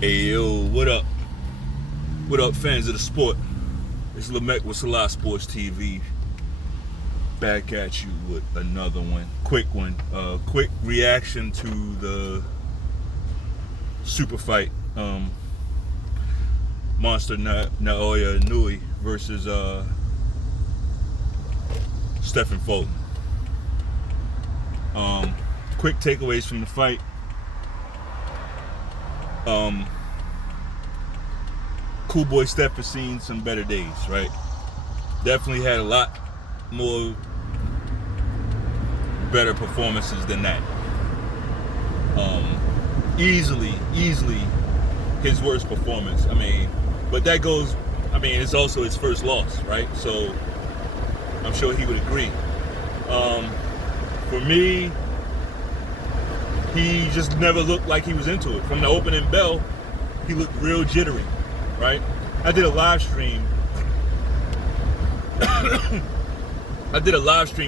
Hey yo, what up? What up, fans of the sport? It's Lamech with Selah Sports TV. Back at you with another one. Quick one. Quick reaction to the super fight. Monster Naoya Inoue versus Stephen Fulton. Quick takeaways from the fight. Cool boy Steph has seen some better days, right? Definitely had a lot more better performances than that. Easily his worst performance. But that goes, it's also his first loss, right? So I'm sure he would agree. For me, he just never looked like he was into it. From the opening bell, he looked real jittery, right? I did a live stream.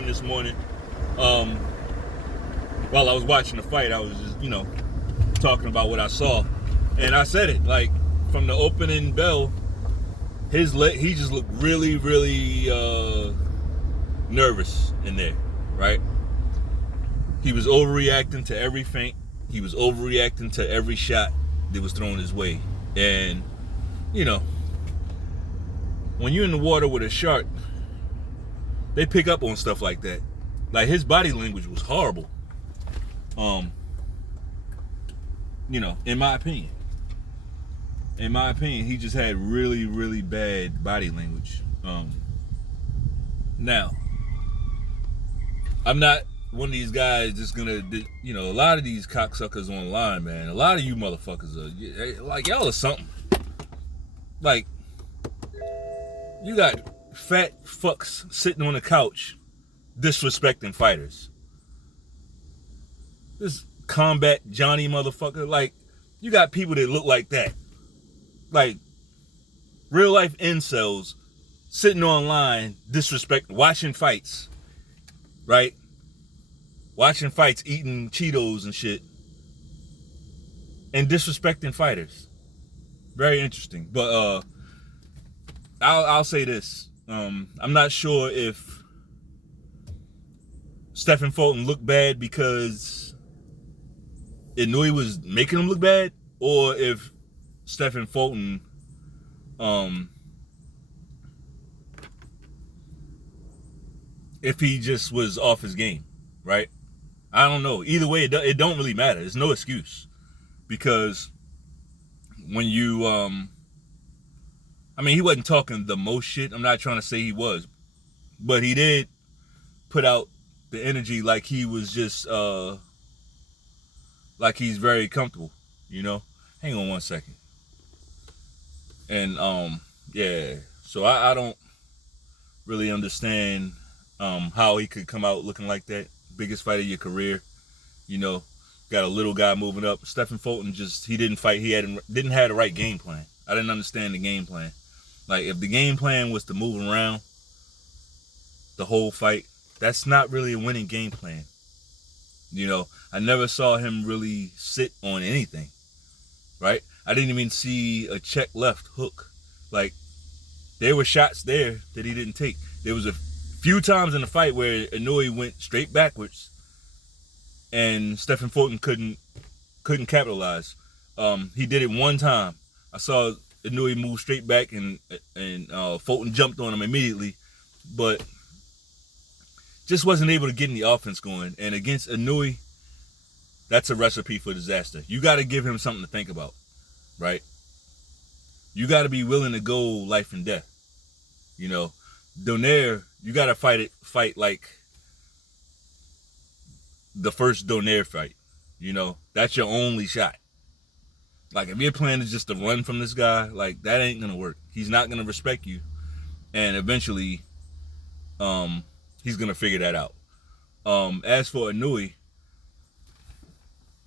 This morning. While I was watching the fight, I was just, talking about what I saw. And I said it, like, from the opening bell, he just looked really, really nervous in there, right? He was overreacting to every feint. He was overreacting to every shot that was thrown his way. And, when you're in the water with a shark, they pick up on stuff like that. Like, his body language was horrible. In my opinion. He just had really, really bad body language. Now, I'm not one of these guys just gonna, a lot of these cocksuckers online, man, a lot of you motherfuckers are, like, y'all are something. Like, you got fat fucks sitting on the couch disrespecting fighters. This combat Johnny motherfucker, like, you got people that look like that. Like, real life incels sitting online disrespecting, watching fights, right? Watching fights, eating Cheetos and shit, and disrespecting fighters. Very interesting. But I'll say this. I'm not sure if Stephen Fulton looked bad because Inoue was making him look bad, or if Stephen Fulton if he just was off his game, right? I don't know. Either way, it don't really matter. There's no excuse, because when you he wasn't talking the most shit. I'm not trying to say he was, but he did put out the energy like he was just like he's very comfortable, Hang on one second. And yeah, so I don't really understand how he could come out looking like that. Biggest fight of your career, got a little guy moving up. Stephen Fulton he didn't fight. He didn't have the right game plan. I didn't understand the game plan. Like, if the game plan was to move around the whole fight, that's not really a winning game plan. I never saw him really sit on anything, right? I didn't even see a check left hook. Like, there were shots there that he didn't take. There was a few times in the fight where Inoue went straight backwards and Stephen Fulton couldn't capitalize. He did it one time. I saw Inoue move straight back and Fulton jumped on him immediately, but just wasn't able to get any offense going. And against Inoue, that's a recipe for disaster. You got to give him something to think about, right? You got to be willing to go life and death. Donaire, you got to fight like the first Donaire fight. That's your only shot. Like, if your plan is just to run from this guy, like, that ain't gonna work. He's not gonna respect you, and eventually, he's gonna figure that out. As for Inoue,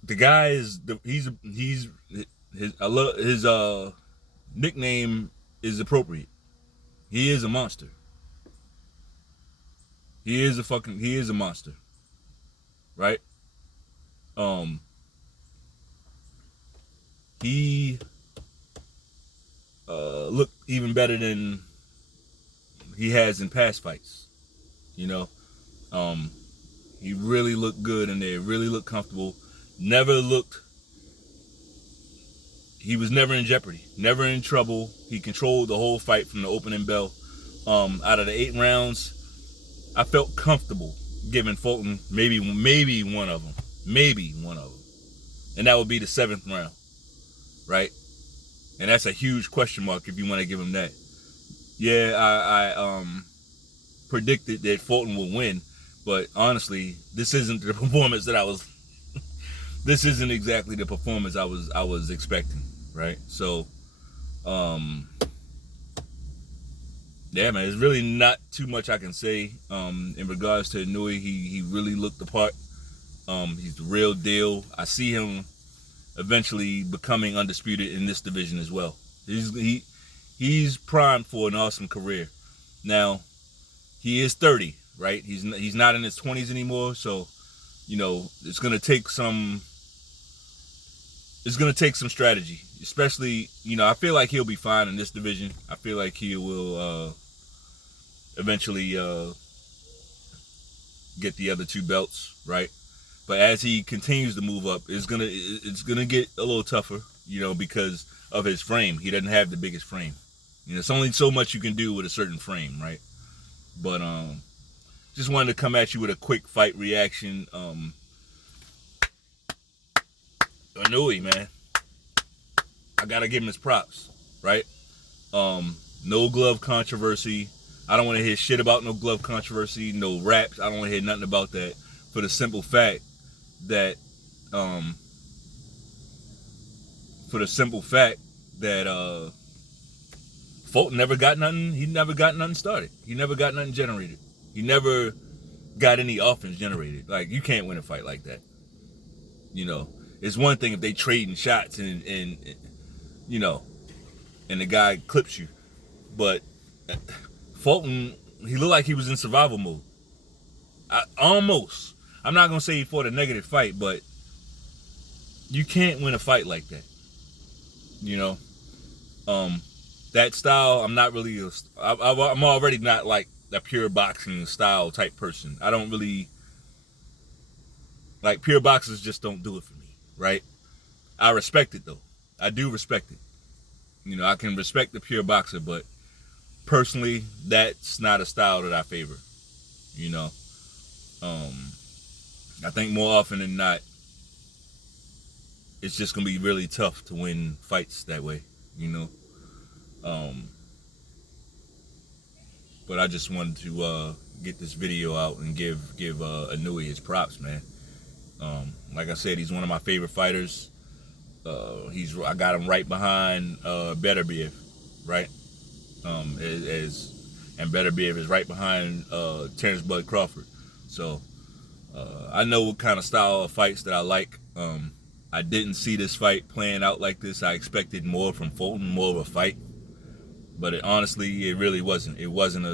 the guy is his nickname is appropriate. He is a monster. He is a monster, right? He look even better than he has in past fights. You know, he really looked good in there. Really looked comfortable. He was never in jeopardy, never in trouble. He controlled the whole fight from the opening bell. Out of the 8 rounds, I felt comfortable giving Fulton maybe one of them, and that would be the 7th round, right? And that's a huge question mark if you want to give him that. Yeah, I predicted that Fulton would win, but honestly, this isn't the performance that I was. This isn't exactly the performance I was expecting, right? So, yeah, man, there's really not too much I can say in regards to Inoue. He really looked the part. He's the real deal. I see him eventually becoming undisputed in this division as well. He's primed for an awesome career. Now, he is 30, right? He's not in his 20s anymore, so you know it's gonna take some strategy, especially, you know, I feel like he'll be fine in this division. I feel like he will eventually get the other 2 belts, right? But as he continues to move up, it's gonna get a little tougher, you know, because of his frame. He doesn't have the biggest frame. You know, it's only so much you can do with a certain frame, right? But just wanted to come at you with a quick fight reaction. Inoue, man, I gotta give him his props, right? No glove controversy. I don't want to hear shit about no glove controversy, no raps. I don't want to hear nothing about that, for the simple fact that Fulton never got nothing. He never got nothing started. He never got nothing generated. He never got any offense generated. Like, you can't win a fight like that. You know, it's one thing if they trading shots and you know, and the guy clips you, but Fulton, he looked like he was in survival mode. Almost. I'm not gonna say he fought a negative fight, but you can't win a fight like that. You know, that style, I'm not really. I'm already not like a pure boxing style type person. I don't really like pure boxers. Just don't do it for me, right? I respect it though. I do respect it. You know, I can respect the pure boxer, but personally, that's not a style that I favor. You know, I think more often than not, it's just gonna be really tough to win fights that way. You know, but I just wanted to get this video out and give Inoue his props, man. Like I said, he's one of my favorite fighters. I got him right behind Beterbiev, right? And Beterbiev is right behind Terrence Bud Crawford. So I know what kind of style of fights that I like. I didn't see this fight playing out like this. I expected more from Fulton, more of a fight, but honestly, it really wasn't. It wasn't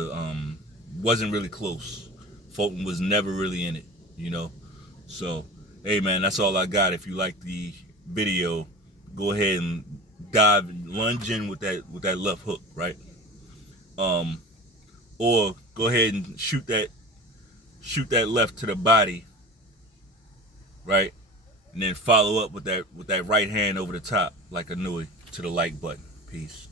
really close. Fulton was never really in it, you know. So, hey man, that's all I got. If you like the video, go ahead and lunge in with that left hook, right? Or go ahead and shoot that left to the body, right? And then follow up with that right hand over the top like Inoue to the like button. Peace.